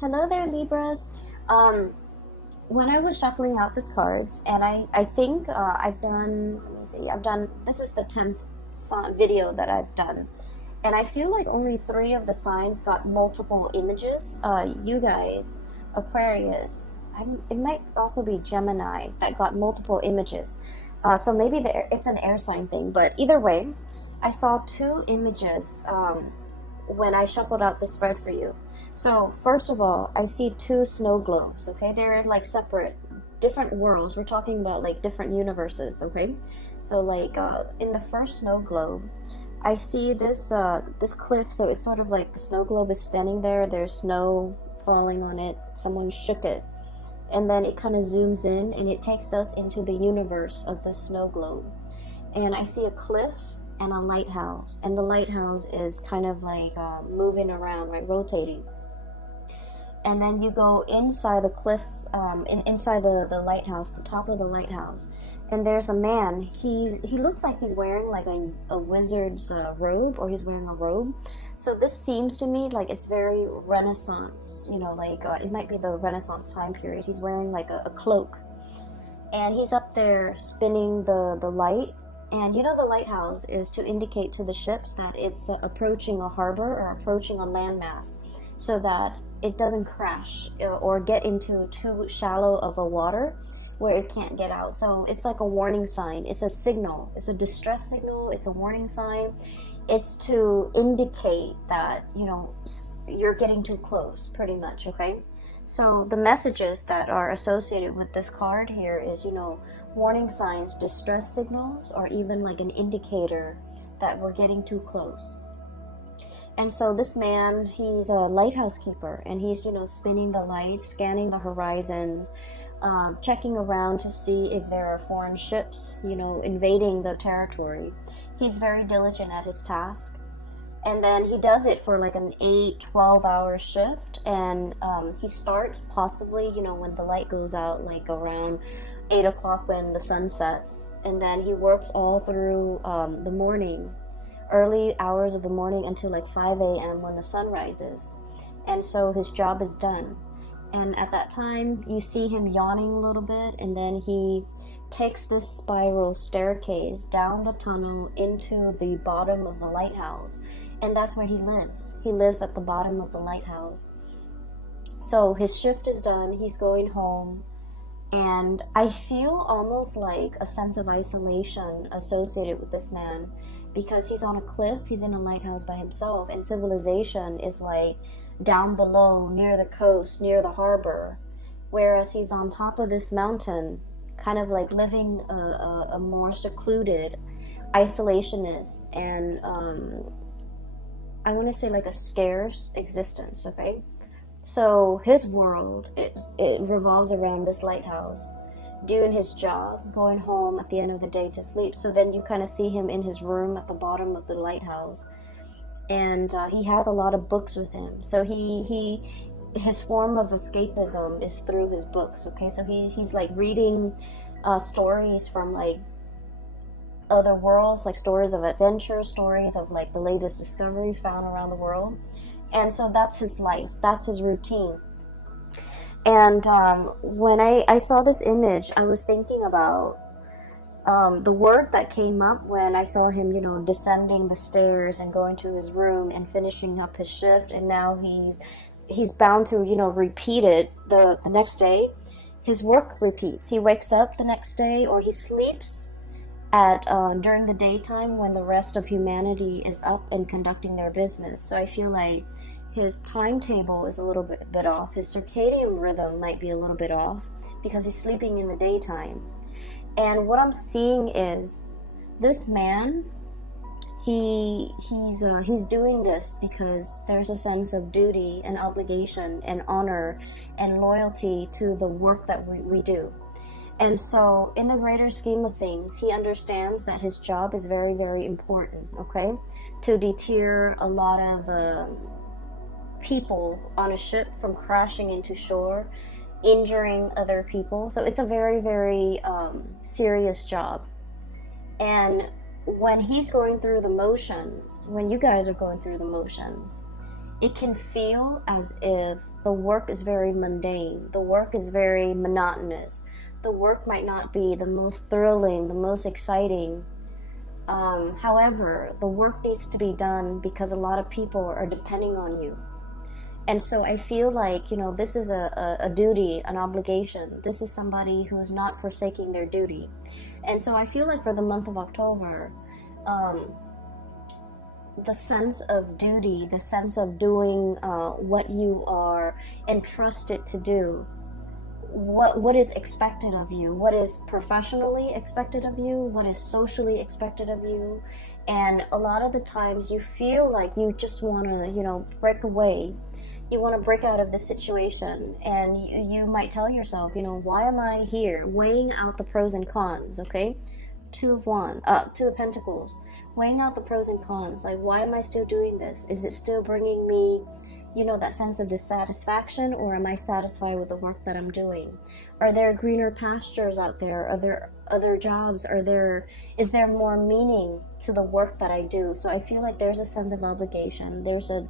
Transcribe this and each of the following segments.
Hello there, Libras. Um, when I was shuffling out these cards, and I think I've done, let me see, this is the 10th video that I've done. And I feel like only three of the signs got multiple images. You guys, Aquarius, it might also be Gemini that got multiple images. So maybe it's an air sign thing, but either way, I saw two images when I shuffled out the spread for you. So first of all, I see two snow globes, okay? They're like separate, different worlds. We're talking about like different universes, okay? So like in the first snow globe, I see this cliff, so it's sort of like the snow globe is standing there, there's snow falling on it, someone shook it, and then it kind of zooms in and it takes us into the universe of the snow globe. And I see a cliff and a lighthouse, and the lighthouse is kind of like moving around, right, rotating. And then you go inside the cliff, inside the lighthouse, the top of the lighthouse, and there's a man. He looks like he's wearing like a wizard's robe, or he's wearing a robe. So this seems to me like it's very Renaissance, like it might be the Renaissance time period. He's wearing like a cloak, and he's up there spinning the light. And the lighthouse is to indicate to the ships that it's approaching a harbor or approaching a landmass, so that it doesn't crash or get into too shallow of a water where it can't get out. So it's like a warning sign. It's a signal. It's a distress signal. It's a warning sign. It's to indicate that, you're getting too close, pretty much, okay? So the messages that are associated with this card here is, warning signs, distress signals, or even like an indicator that we're getting too close. And so this man, he's a lighthouse keeper, and he's, spinning the lights, scanning the horizons, checking around to see if there are foreign ships, invading the territory. He's very diligent at his task. And then he does it for like an 12-hour shift. And he starts possibly, when the light goes out, like around 8 o'clock when the sun sets. And then he works all through the morning, early hours of the morning until like 5 a.m. when the sun rises. And so his job is done. And at that time, you see him yawning a little bit, and then he takes this spiral staircase down the tunnel into the bottom of the lighthouse. And that's where he lives. He lives at the bottom of the lighthouse. So his shift is done, he's going home. And I feel almost like a sense of isolation associated with this man, because he's on a cliff, he's in a lighthouse by himself, and civilization is like down below, near the coast, near the harbor, whereas he's on top of this mountain, kind of like living a more secluded, isolationist, and I want to say like a scarce existence, okay? So his world, it revolves around this lighthouse, doing his job, going home at the end of the day to sleep. So then you kind of see him in his room at the bottom of the lighthouse, and he has a lot of books with him. So his form of escapism is through his books, okay? So he's like reading stories from like other worlds, like stories of adventure, stories of like the latest discovery found around the world. And so that's his life, that's his routine. And when I saw this image, I was thinking about the word that came up when I saw him, descending the stairs and going to his room and finishing up his shift. And now he's bound to, repeat it the next day. His work repeats. He wakes up the next day, or he sleeps at during the daytime when the rest of humanity is up and conducting their business. So I feel like his timetable is a little bit off. His circadian rhythm might be a little bit off because he's sleeping in the daytime. And what I'm seeing is this man, he's doing this because there's a sense of duty and obligation and honor and loyalty to the work that we do. And so in the greater scheme of things, he understands that his job is very, very important, okay? To deter a lot of people on a ship from crashing into shore, injuring other people. So it's a very, very serious job. And when he's going through the motions, when you guys are going through the motions, it can feel as if the work is very mundane, the work is very monotonous, the work might not be the most thrilling, the most exciting. However, the work needs to be done because a lot of people are depending on you. And so I feel like, this is a duty, an obligation. This is somebody who is not forsaking their duty. And so I feel like for the month of October, the sense of duty, the sense of doing what you are entrusted to do, what is expected of you, what is professionally expected of you, what is socially expected of you. And a lot of the times you feel like you just want to, break away. You want to break out of this situation, and you might tell yourself, why am I here? Weighing out the pros and cons, okay? Two of Pentacles. Weighing out the pros and cons. Like, why am I still doing this? Is it still bringing me, that sense of dissatisfaction, or am I satisfied with the work that I'm doing? Are there greener pastures out there? Are there other jobs? Is there more meaning to the work that I do? So I feel like there's a sense of obligation. There's a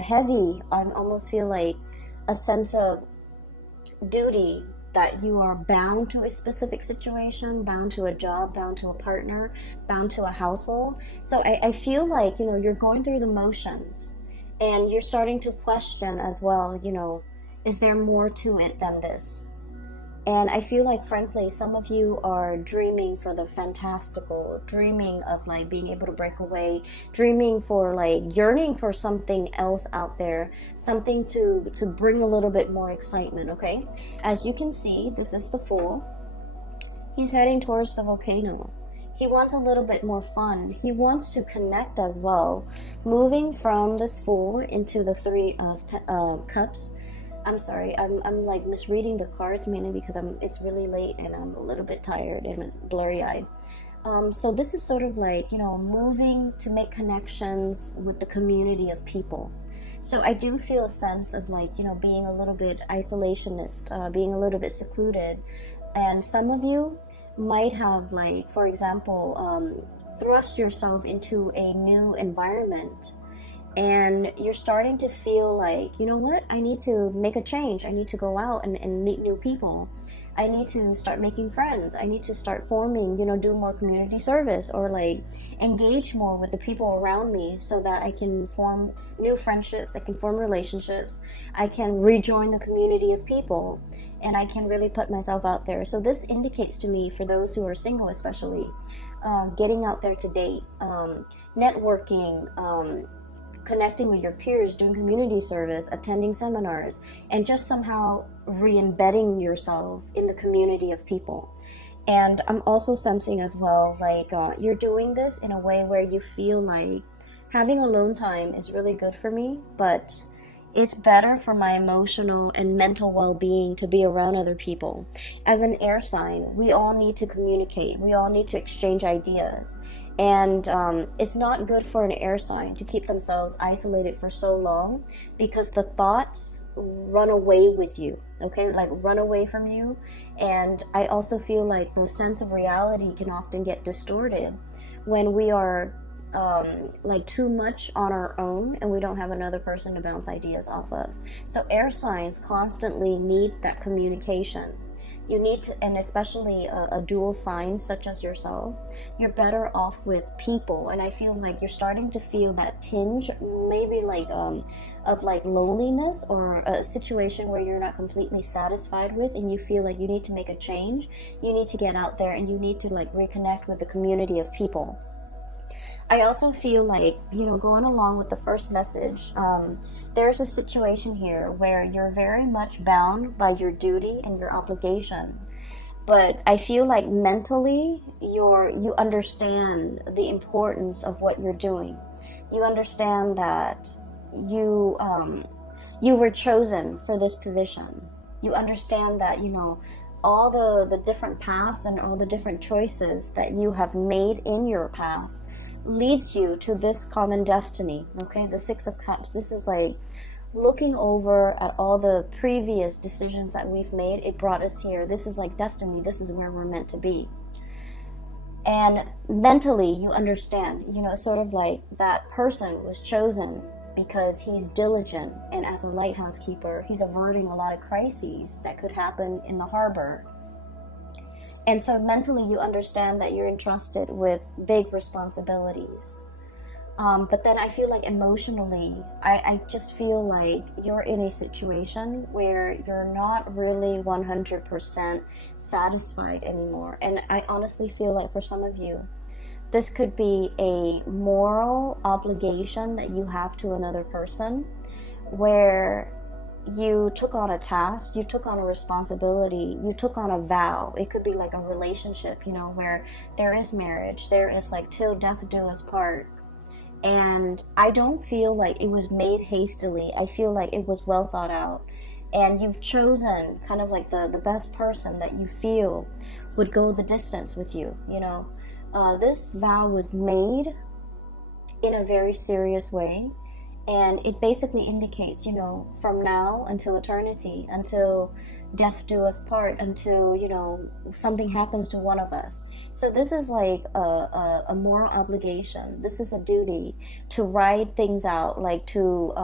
heavy, I almost feel like a sense of duty, that you are bound to a specific situation, bound to a job, bound to a partner, bound to a household. So I feel like, you're going through the motions, and you're starting to question as well, is there more to it than this? And I feel like, frankly, some of you are dreaming for the fantastical, dreaming of like being able to break away, dreaming for like yearning for something else out there, something to bring a little bit more excitement, okay? As you can see, this is the Fool. He's heading towards the volcano. He wants a little bit more fun. He wants to connect as well. Moving from this Fool into the Three of Cups. I'm sorry, I'm like misreading the cards, mainly because it's really late and I'm a little bit tired and blurry-eyed. So this is sort of like, moving to make connections with the community of people. So I do feel a sense of like, being a little bit isolationist, being a little bit secluded. And some of you might have, like, for example, thrust yourself into a new environment, and you're starting to feel like, what, I need to make a change. I need to go out and meet new people. I need to start making friends. I need to start forming, do more community service, or like engage more with the people around me, so that I can form new friendships, I can form relationships, I can rejoin the community of people, and I can really put myself out there. So this indicates to me, for those who are single especially, getting out there to date, networking, connecting with your peers, doing community service, attending seminars, and just somehow re-embedding yourself in the community of people. And I'm also sensing as well, like, you're doing this in a way where you feel like having alone time is really good for me, but it's better for my emotional and mental well-being to be around other people. As an air sign, we all need to communicate. We all need to exchange ideas. And it's not good for an air sign to keep themselves isolated for so long, because the thoughts run away with you, okay? Like, run away from you. And I also feel like the sense of reality can often get distorted when we are like too much on our own and we don't have another person to bounce ideas off of. So air signs constantly need that communication. You need to, and especially a dual sign such as yourself, you're better off with people. And I feel like you're starting to feel that tinge, maybe like of like loneliness, or a situation where you're not completely satisfied with, and you feel like you need to make a change. You need to get out there and you need to like reconnect with the community of people. I also feel like, going along with the first message, there's a situation here where you're very much bound by your duty and your obligation. But I feel like mentally, you understand the importance of what you're doing. You understand that you were chosen for this position. You understand that, all the different paths and all the different choices that you have made in your past leads you to this common destiny, okay? The Six of Cups. This is like looking over at all the previous decisions that we've made. It brought us here. This is like destiny. This is where we're meant to be. And mentally, you understand, sort of like that person was chosen because he's diligent, and as a lighthouse keeper, he's averting a lot of crises that could happen in the harbor. And so mentally you understand that you're entrusted with big responsibilities. But then I feel like emotionally, I just feel like you're in a situation where you're not really 100% satisfied anymore. And I honestly feel like for some of you, this could be a moral obligation that you have to another person, where you took on a task, you took on a responsibility, you took on a vow. It could be like a relationship, you know, where there is marriage, there is like till death do us part. And I don't feel like it was made hastily. I feel like it was well thought out. And you've chosen kind of like the best person that you feel would go the distance with you, you know. This vow was made in a very serious way. And it basically indicates, you know, from now until eternity, until death do us part, until, you know, something happens to one of us. So this is like a moral obligation. This is a duty to ride things out, like to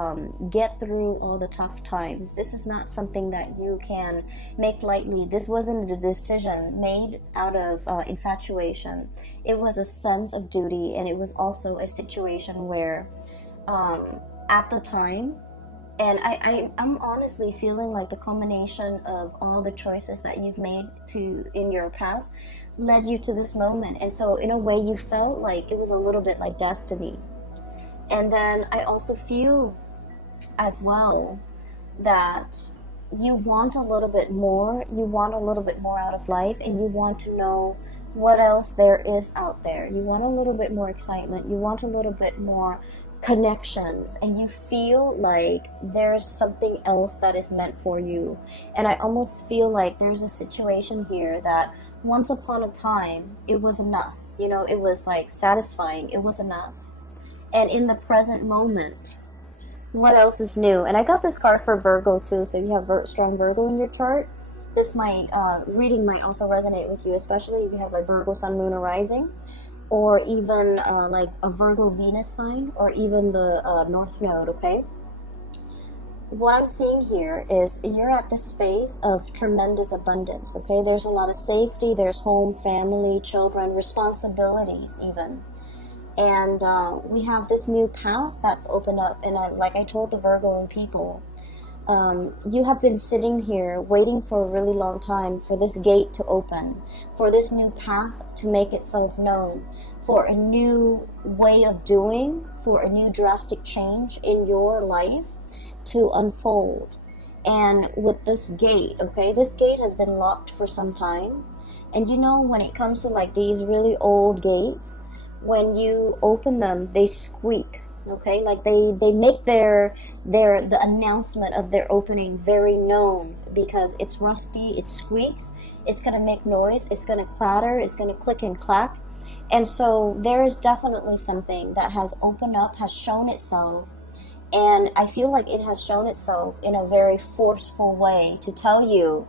get through all the tough times. This is not something that you can make lightly. This wasn't a decision made out of infatuation. It was a sense of duty, and it was also a situation where at the time, and I'm honestly feeling like the combination of all the choices that you've made in your past led you to this moment. And so in a way you felt like it was a little bit like destiny. And then I also feel as well that you want a little bit more. You want a little bit more out of life, and you want to know what else there is out there. You want a little bit more excitement. You want a little bit more connections, and you feel like there's something else that is meant for you. And I almost feel like there's a situation here that once upon a time it was enough, you know, it was like satisfying, it was enough. And in the present moment, what else is new? And I got this card for Virgo too, so if you have strong Virgo in your chart, this reading might also resonate with you, especially if you have like Virgo sun, moon, or rising, or even like a Virgo Venus sign, or even the North Node, okay? What I'm seeing here is you're at this space of tremendous abundance, okay? There's a lot of safety, there's home, family, children, responsibilities even. And we have this new path that's opened up, and like I told the Virgo people, you have been sitting here waiting for a really long time for this gate to open, for this new path to make itself known, for a new way of doing, for a new drastic change in your life to unfold. And with this gate, okay, this gate has been locked for some time. And you know, when it comes to like these really old gates, when you open them, they squeak. Okay, like they make the announcement of their opening very known, because it's rusty, it squeaks, it's gonna make noise, it's gonna clatter, it's gonna click and clack. And so there is definitely something that has opened up, has shown itself, and I feel like it has shown itself in a very forceful way to tell you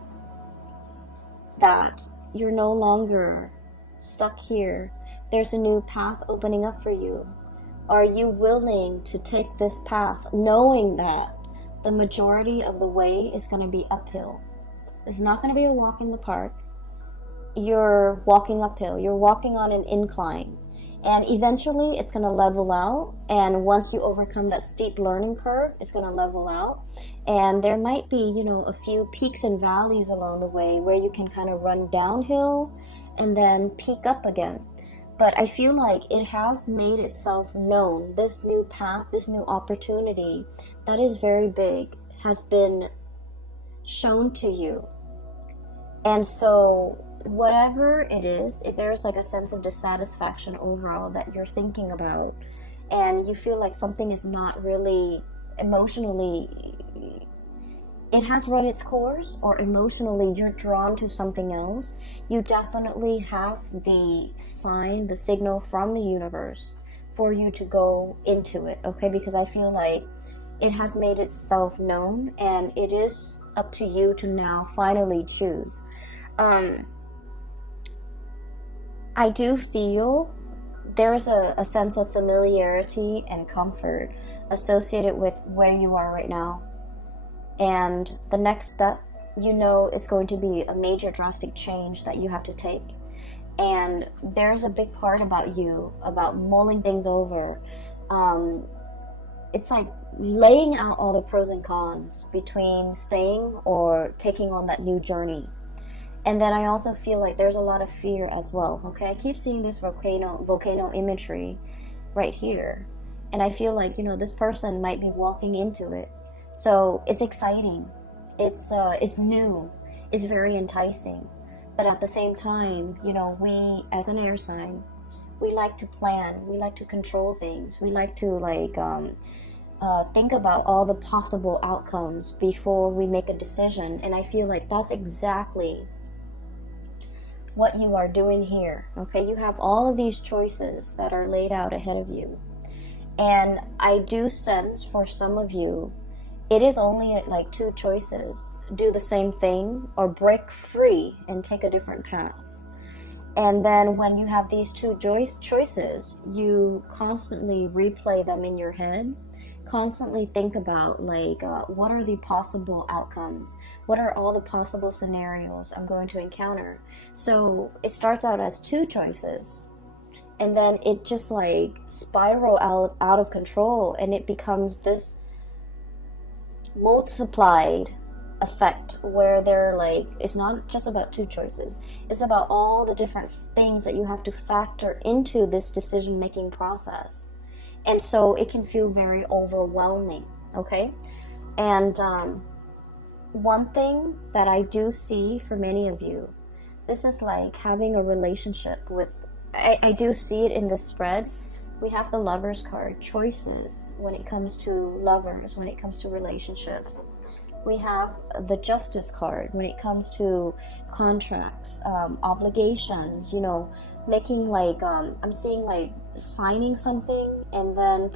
that you're no longer stuck here. There's a new path opening up for you. Are you willing to take this path, knowing that the majority of the way is going to be uphill? It's not going to be a walk in the park. You're walking uphill. You're walking on an incline. And eventually it's going to level out. And once you overcome that steep learning curve, it's going to level out. And there might be, you know, a few peaks and valleys along the way where you can kind of run downhill and then peak up again. But I feel like it has made itself known. This new path, this new opportunity that is very big has been shown to you. And so whatever it is, if there's like a sense of dissatisfaction overall that you're thinking about, and you feel like something is not really emotionally, it has run its course, or emotionally you're drawn to something else, you definitely have the sign, the signal from the universe for you to go into it, okay? Because I feel like it has made itself known, and it is up to you to now finally choose. I do feel there's a sense of familiarity and comfort associated with where you are right now. And the next step, you know, is going to be a major drastic change that you have to take. And there's a big part about you, about mulling things over. It's like laying out all the pros and cons between staying or taking on that new journey. And then I also feel like there's a lot of fear as well. Okay, I keep seeing this volcano imagery right here, and I feel like, you know, this person might be walking into it. So it's exciting, it's new, it's very enticing. But at the same time, you know, we as an air sign, we like to plan, we like to control things, we like to think about all the possible outcomes before we make a decision. And I feel like that's exactly what you are doing here. Okay, you have all of these choices that are laid out ahead of you, and I do sense for some of you it is only like two choices: do the same thing or break free and take a different path. And then when you have these two choices, you constantly replay them in your head, constantly think about like what are the possible outcomes, what are all the possible scenarios I'm going to encounter. So it starts out as two choices, and then it just like spiral out of control, and it becomes this multiplied effect where they're like, it's not just about two choices, it's about all the different things that you have to factor into this decision making process. And so it can feel very overwhelming. Okay, and one thing that I do see for many of you, this is like having a relationship with, I do see it in the spread. We have the Lovers card, choices when it comes to lovers, when it comes to relationships. We have the Justice card when it comes to contracts, obligations, you know, making like, I'm seeing like signing something, and then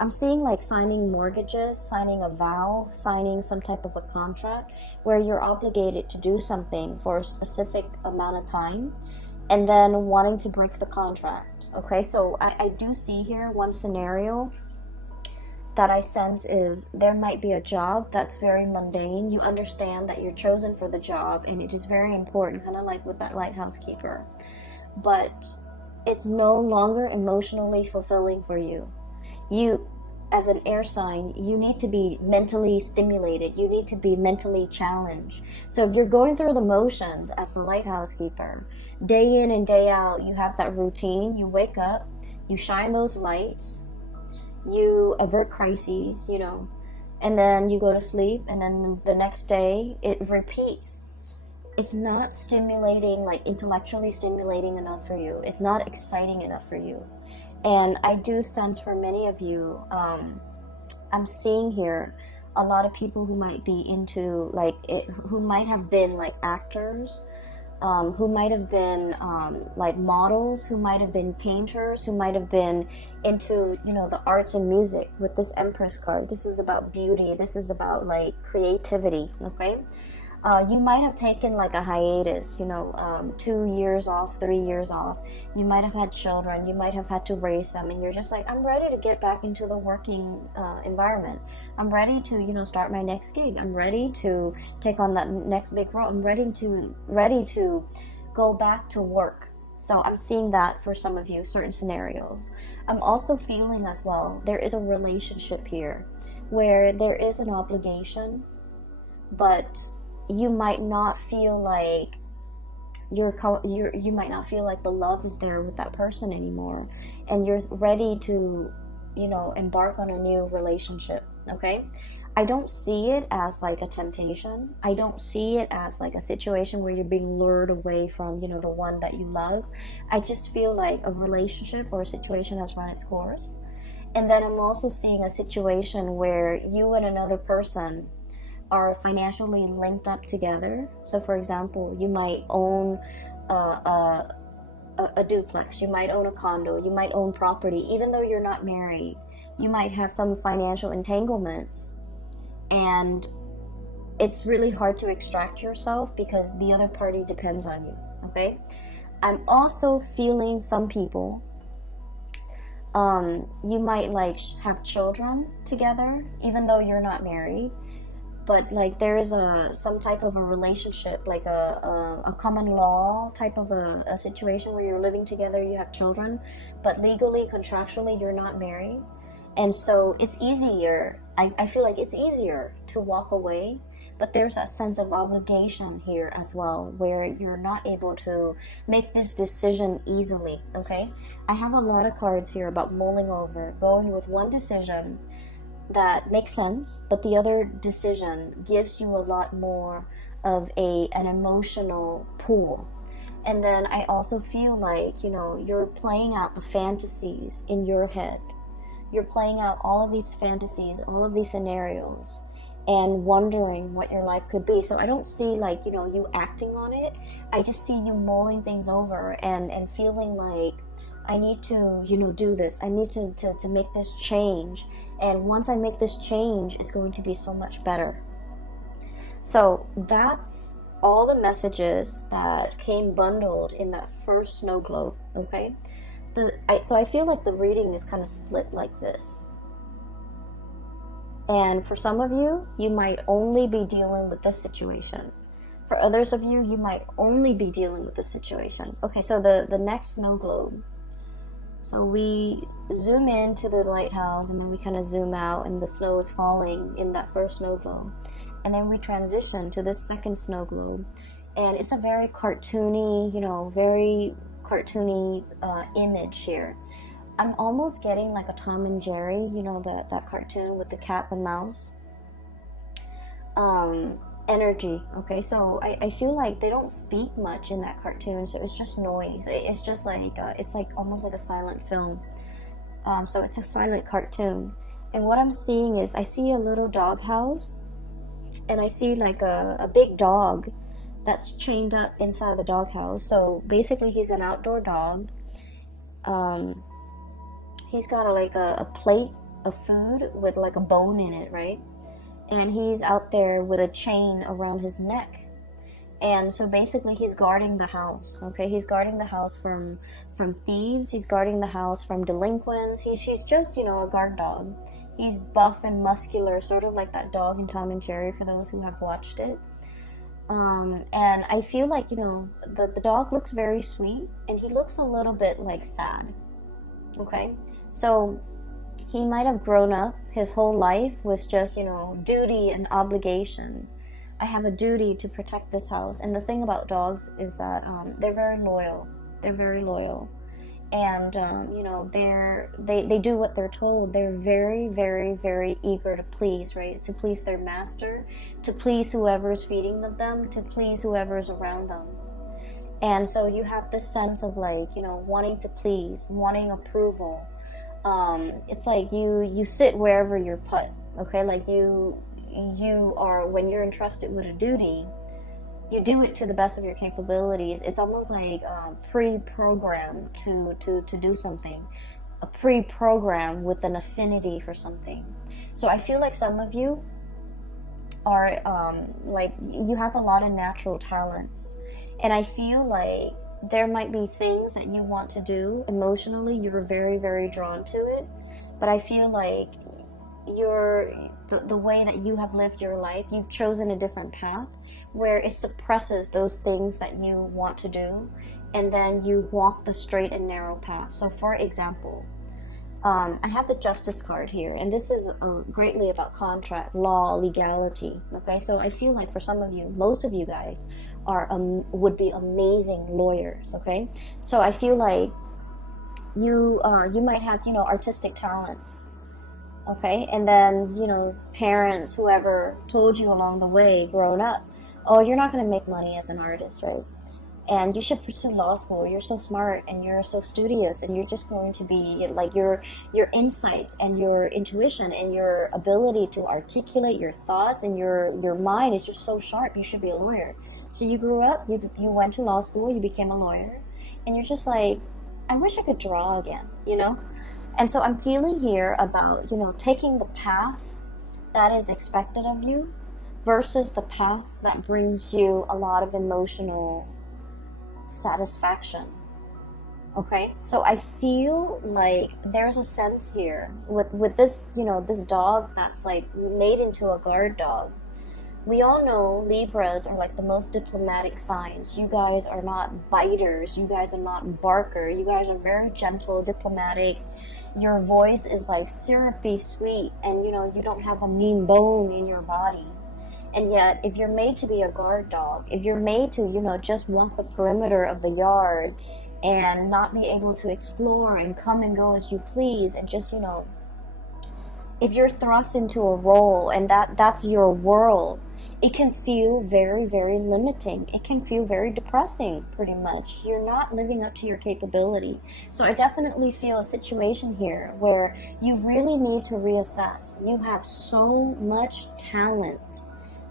I'm seeing like signing mortgages, signing a vow, signing some type of a contract where you're obligated to do something for a specific amount of time, and then wanting to break the contract. Okay, so I do see here one scenario that I sense is there might be a job that's very mundane. You understand that you're chosen for the job and it is very important, kind of like with that lighthouse keeper, but it's no longer emotionally fulfilling for you. You, as an air sign, you need to be mentally stimulated, you need to be mentally challenged. So if you're going through the motions as the lighthouse keeper, day in and day out, you have that routine, you wake up, you shine those lights, you avert crises, you know, and then you go to sleep, and then the next day it repeats. It's not stimulating, like intellectually stimulating enough for you. It's not exciting enough for you. And I do sense for many of you, I'm seeing here a lot of people who might be into like it, who might have been like actors, who might have been like models, who might have been painters, who might have been into, you know, the arts and music. With this Empress card, this is about beauty, this is about like creativity. Okay, you might have taken like a hiatus, you know, 2 years off, 3 years off. You might have had children, you might have had to raise them, and you're just like, I'm ready to get back into the working environment. I'm ready to, you know, start my next gig. I'm ready to take on that next big role. I'm ready to go back to work. So I'm seeing that for some of you, certain scenarios. I'm also feeling as well, there is a relationship here where there is an obligation, but you might not feel like you might not feel like the love is there with that person anymore, and you're ready to, you know, embark on a new relationship. Okay, I don't see it as like a temptation. I don't see it as like a situation where you're being lured away from, you know, the one that you love. I just feel like a relationship or a situation has run its course. And then I'm also seeing a situation where you and another person are financially linked up together. So for example, you might own a duplex, you might own a condo, you might own property, even though you're not married. You might have some financial entanglements, and it's really hard to extract yourself because the other party depends on you. Okay, I'm also feeling some people, you might like have children together, even though you're not married. But like there is some type of a relationship, like a common law type of a situation where you're living together, you have children, but legally, contractually, you're not married. And so it's easier, I feel like it's easier to walk away, but there's that sense of obligation here as well, where you're not able to make this decision easily, okay? I have a lot of cards here about mulling over, going with one decision that makes sense, but the other decision gives you a lot more of an emotional pull. And then I also feel like, you know, you're playing out the fantasies in your head. You're playing out all of these fantasies, all of these scenarios, and wondering what your life could be. So I don't see like, you know, you acting on it. I just see you mulling things over and feeling like, I need to, you know, do this. I need to make this change. And once I make this change, it's going to be so much better. So that's all the messages that came bundled in that first snow globe, okay? So I feel like the reading is kind of split like this. And for some of you, you might only be dealing with this situation. For others of you, you might only be dealing with this situation. Okay, so the next snow globe. So we zoom into the lighthouse, and then we kind of zoom out, and the snow is falling in that first snow globe. And then we transition to this second snow globe. And it's a very cartoony, you know, very cartoony image here. I'm almost getting like a Tom and Jerry, you know, that cartoon with the cat and mouse energy. Okay, so I feel like they don't speak much in that cartoon, so it's just noise. It's just like it's like almost like a silent film. So it's a silent cartoon, and what I'm seeing is I see a little dog house, and I see like a big dog that's chained up inside the dog house. So basically he's an outdoor dog. He's got a plate of food with like a bone in it, right? And he's out there with a chain around his neck. And so basically he's guarding the house, okay? He's guarding the house from thieves. He's guarding the house from delinquents. He's just, you know, a guard dog. He's buff and muscular, sort of like that dog in Tom and Jerry, for those who have watched it. And I feel like, you know, the dog looks very sweet, and he looks a little bit like sad, okay? So he might have grown up, his whole life was just, you know, duty and obligation. I have a duty to protect this house. And the thing about dogs is that they're very loyal. They're very loyal. And, you know, they do what they're told. They're very, very, very eager to please, right? To please their master, to please whoever's feeding them, to please whoever's around them. And so you have this sense of like, you know, wanting to please, wanting approval. It's like you sit wherever you're put, okay? Like you are, when you're entrusted with a duty, you do it to the best of your capabilities. It's almost like pre-programmed to do something, a pre-program with an affinity for something. So I feel like some of you are like, you have a lot of natural talents, and I feel like there might be things that you want to do emotionally. You're very, very drawn to it, but I feel like the way that you have lived your life, you've chosen a different path where it suppresses those things that you want to do, and then you walk the straight and narrow path. So for example, I have the Justice card here, and this is greatly about contract, law, legality, okay? So I feel like for some of you, most of you guys would be amazing lawyers, okay? So I feel like you might have, you know, artistic talents, okay? And then, you know, parents, whoever told you along the way growing up, oh, you're not going to make money as an artist, right? And you should pursue law school. You're so smart and you're so studious, and you're just going to be like your insights and your intuition and your ability to articulate your thoughts and your mind is just so sharp. You should be a lawyer. So you grew up, you went to law school, you became a lawyer, and you're just like, I wish I could draw again, you know? And so I'm feeling here about, you know, taking the path that is expected of you versus the path that brings you a lot of emotional satisfaction. Okay, so I feel like there's a sense here with this, this dog that's like made into a guard dog. We all know Libras are like the most diplomatic signs. You guys are not biters. You guys are not barker. You guys are very gentle, diplomatic. Your voice is like syrupy sweet, and you don't have a mean bone in your body. And yet, if you're made to be a guard dog, if you're made to, just walk the perimeter of the yard and not be able to explore and come and go as you please, and just, if you're thrust into a role and that's your world, it can feel very, very limiting. It can feel very depressing, pretty much. You're not living up to your capability. So I definitely feel a situation here where you really need to reassess. You have so much talent,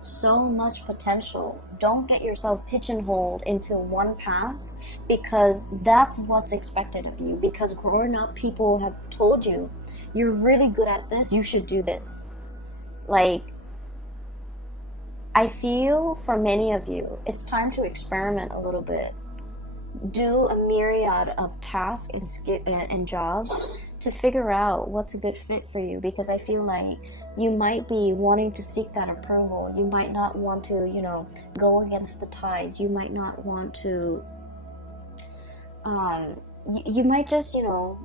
so much potential. Don't get yourself pigeonholed into one path, because that's what's expected of you. Because growing up, people have told you, you're really good at this, you should do this. Like, I feel for many of you, it's time to experiment a little bit. Do a myriad of tasks and jobs to figure out what's a good fit for you, because I feel like you might be wanting to seek that approval. You might not want to, go against the tides. You might not want to, you might just,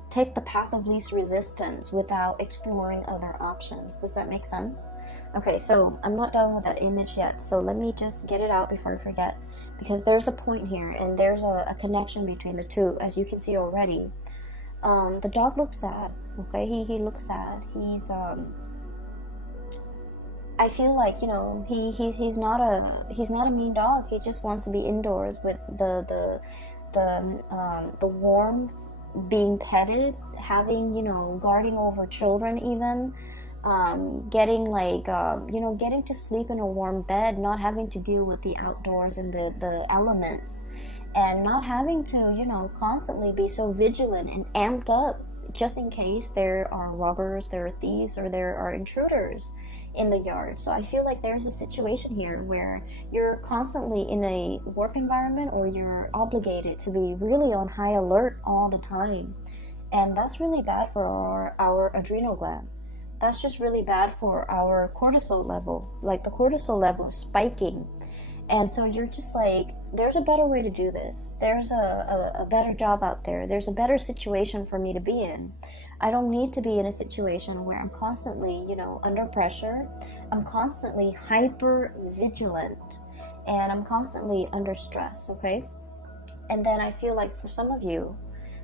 take the path of least resistance without exploring other options. Does that make sense? Okay, so I'm not done with that image yet, so let me just get it out before I forget, because there's a point here, and there's a connection between the two, as you can see already. The dog looks sad, okay? He looks sad. He's, I feel like, he's not a mean dog. He just wants to be indoors with the warmth, being petted, having, guarding over children even, getting like, getting to sleep in a warm bed, not having to deal with the outdoors and the elements, and not having to, constantly be so vigilant and amped up just in case there are robbers, there are thieves, or there are intruders in the yard. So I feel like there's a situation here where you're constantly in a work environment, or you're obligated to be really on high alert all the time. And that's really bad for our adrenal gland. That's just really bad for our cortisol level. Like, the cortisol level is spiking. And so you're just like, there's a better way to do this. There's a better job out there. There's a better situation for me to be in. I don't need to be in a situation where I'm constantly, under pressure. I'm constantly hyper vigilant, and I'm constantly under stress, okay? And then I feel like for some of you,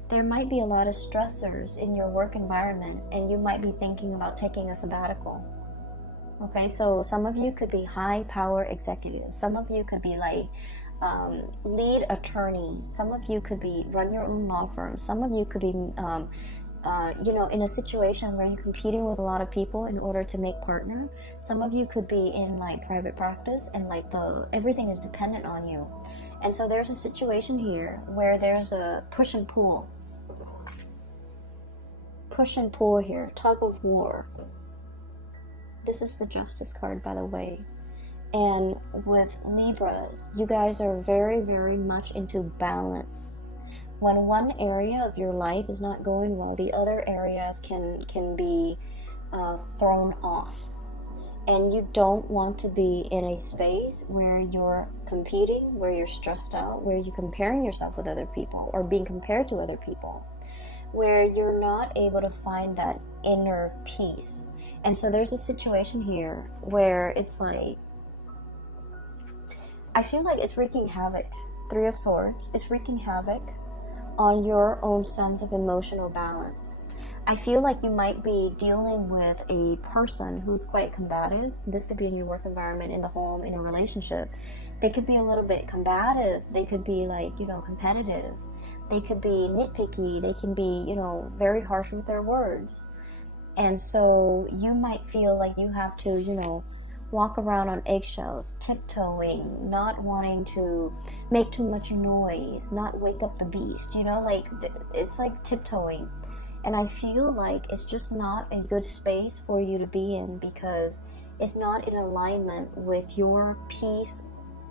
there might be a lot of stressors in your work environment, and you might be thinking about taking a sabbatical. Okay, so some of you could be high power executives. Some of you could be like lead attorneys. Some of you could be run your own law firm. Some of you could be, in a situation where you're competing with a lot of people in order to make partner. Some of you could be in like private practice, and like everything is dependent on you. And so there's a situation here where there's a push and pull. Push and pull here, tug of war. This is the Justice card, by the way. And with Libras, you guys are very, very much into balance. When one area of your life is not going well, the other areas can be thrown off. And you don't want to be in a space where you're competing, where you're stressed out, where you're comparing yourself with other people, or being compared to other people, where you're not able to find that inner peace. And so there's a situation here where it's like, I feel like it's wreaking havoc. Three of Swords is wreaking havoc on your own sense of emotional balance. I feel like you might be dealing with a person who's quite combative. This could be in your work environment, in the home, in a relationship. They could be a little bit combative. They could be like, competitive. They could be nitpicky. They can be, very harsh with their words. And so you might feel like you have to, walk around on eggshells, tiptoeing, not wanting to make too much noise, not wake up the beast, it's like tiptoeing. And I feel like it's just not a good space for you to be in, because it's not in alignment with your peace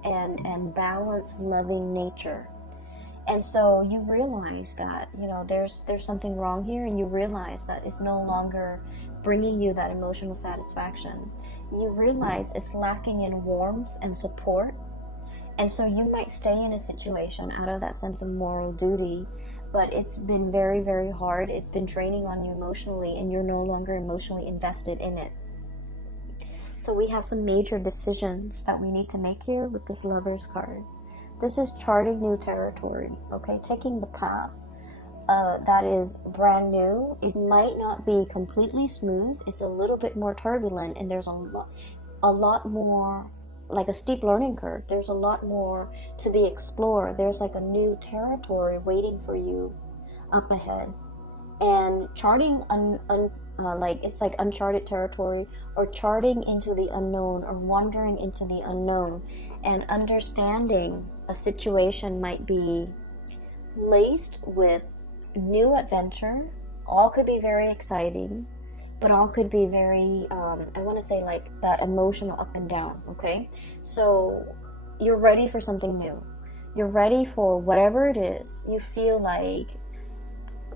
and balance loving nature. And so you realize that, you know, there's something wrong here, and you realize that it's no longer bringing you that emotional satisfaction. You realize it's lacking in warmth and support. And so you might stay in a situation out of that sense of moral duty, but it's been very, very hard. It's been draining on you emotionally, and you're no longer emotionally invested in it. So we have some major decisions that we need to make here with this Lovers card. This is charting new territory, okay? Taking the path that is brand new. It might not be completely smooth. It's a little bit more turbulent, and there's a lot more, like a steep learning curve. There's a lot more to be explored. There's like a new territory waiting for you up ahead. And charting it's like uncharted territory, or charting into the unknown, or wandering into the unknown, and understanding a situation might be laced with new adventure. All could be very exciting, but all could be very I want to say like that emotional up and down. Okay, so you're ready for something new. You're ready for whatever it is. You feel like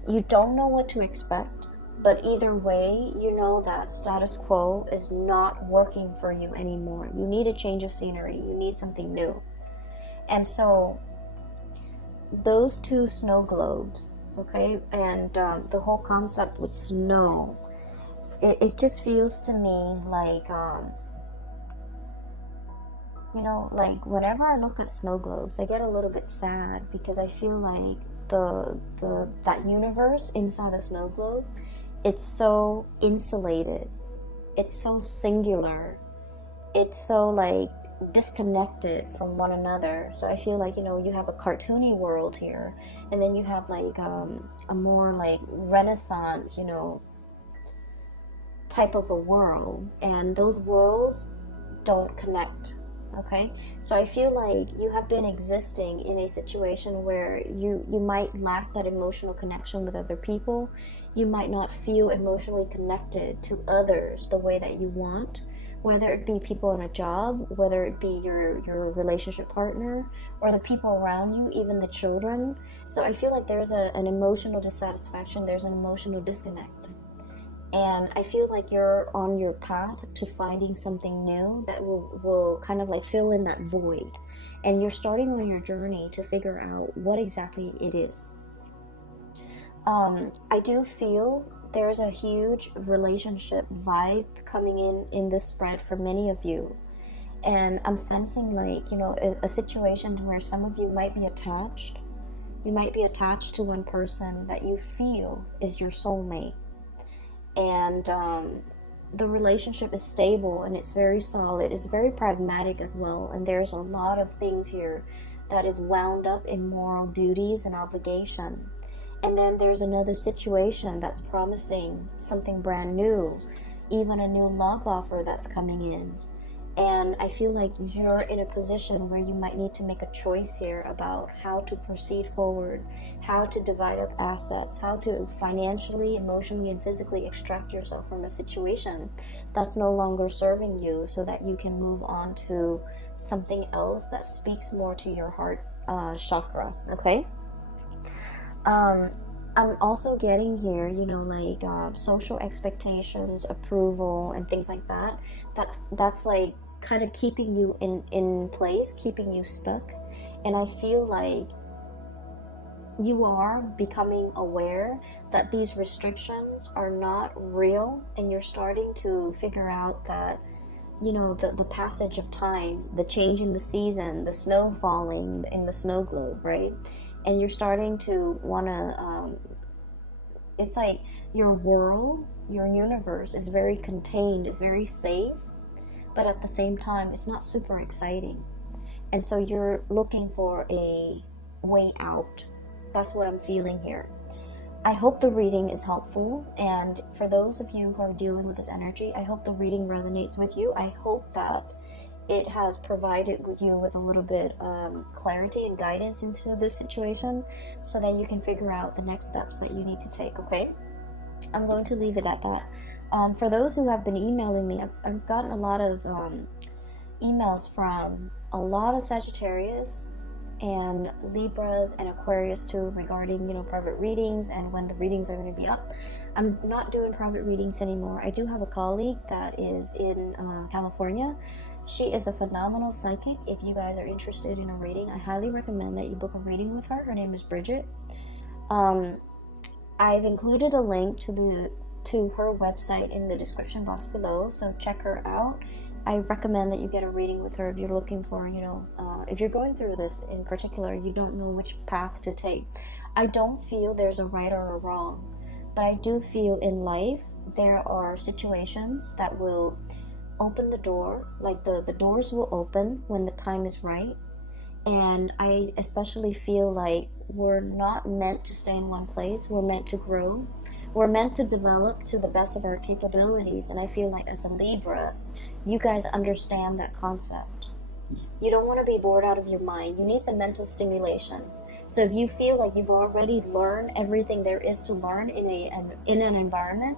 you don't know what to expect, but either way, you know that status quo is not working for you anymore. You need a change of scenery. You need something new. And so those two snow globes, okay, and the whole concept with snow, it just feels to me like, you know, like whenever I look at snow globes, I get a little bit sad, because I feel like that universe inside the snow globe, it's so insulated, it's so singular, it's so like disconnected from one another. So I feel like, you know, you have a cartoony world here, and then you have like a more like Renaissance, you know, type of a world, and those worlds don't connect. Okay, so I feel like you have been existing in a situation where you might lack that emotional connection with other people. You might not feel emotionally connected to others the way that you want, whether it be people in a job, whether it be your relationship partner, or the people around you, even the children. So I feel like there's an emotional dissatisfaction, there's an emotional disconnect. And I feel like you're on your path to finding something new that will kind of like fill in that void. And you're starting on your journey to figure out what exactly it is. I do feel there's a huge relationship vibe coming in this spread for many of you. And I'm sensing like, you know, a situation where some of you might be attached. You might be attached to one person that you feel is your soulmate. And the relationship is stable, and it's very solid. It's very pragmatic as well, and there's a lot of things here that is wound up in moral duties and obligation. And then there's another situation that's promising something brand new, even a new love offer that's coming in. And I feel like you're in a position where you might need to make a choice here about how to proceed forward, how to divide up assets, how to financially, emotionally, and physically extract yourself from a situation that's no longer serving you, so that you can move on to something else that speaks more to your heart chakra, okay? I'm also getting here, you know, like social expectations, approval, and things like that. That's like kind of keeping you in place, keeping you stuck. And I feel like you are becoming aware that these restrictions are not real, and you're starting to figure out that, you know, the passage of time, the change in the season, the snow falling in the snow globe, right? And you're starting to want to it's like your world, your universe is very contained, it's very safe, but at the same time it's not super exciting. And so you're looking for a way out. That's what I'm feeling here. I hope the reading is helpful, and for those of you who are dealing with this energy, I hope the reading resonates with you. I hope that it has provided you with a little bit clarity and guidance into this situation, so that you can figure out the next steps that you need to take, okay? I'm going to leave it at that. For those who have been emailing me, I've gotten a lot of emails from a lot of Sagittarius and Libras and Aquarius too, regarding, you know, private readings and when the readings are going to be up. I'm not doing private readings anymore. I do have a colleague that is in California. She is a phenomenal psychic. If you guys are interested in a reading, I highly recommend that you book a reading with her. Her name is Bridget. I've included a link to her website in the description box below, so check her out. I recommend that you get a reading with her if you're looking for, you know, if you're going through this in particular, you don't know which path to take. I don't feel there's a right or a wrong, but I do feel in life there are situations that will open the door, like the doors will open when the time is right. And I especially feel like we're not meant to stay in one place. We're meant to grow. We're meant to develop to the best of our capabilities. And I feel like as a Libra, you guys understand that concept. You don't want to be bored out of your mind. You need the mental stimulation. So if you feel like you've already learned everything there is to learn in an environment,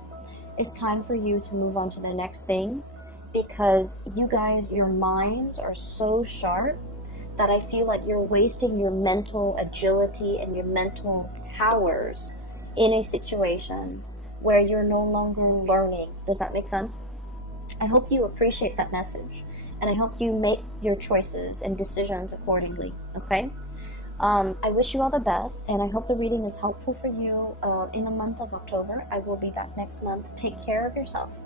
it's time for you to move on to the next thing, because you guys, your minds are so sharp that I feel like you're wasting your mental agility and your mental powers in a situation where you're no longer learning. Does that make sense? I hope you appreciate that message, and I hope you make your choices and decisions accordingly, okay? I wish you all the best, and I hope the reading is helpful for you in the month of October. I will be back next month. Take care of yourself.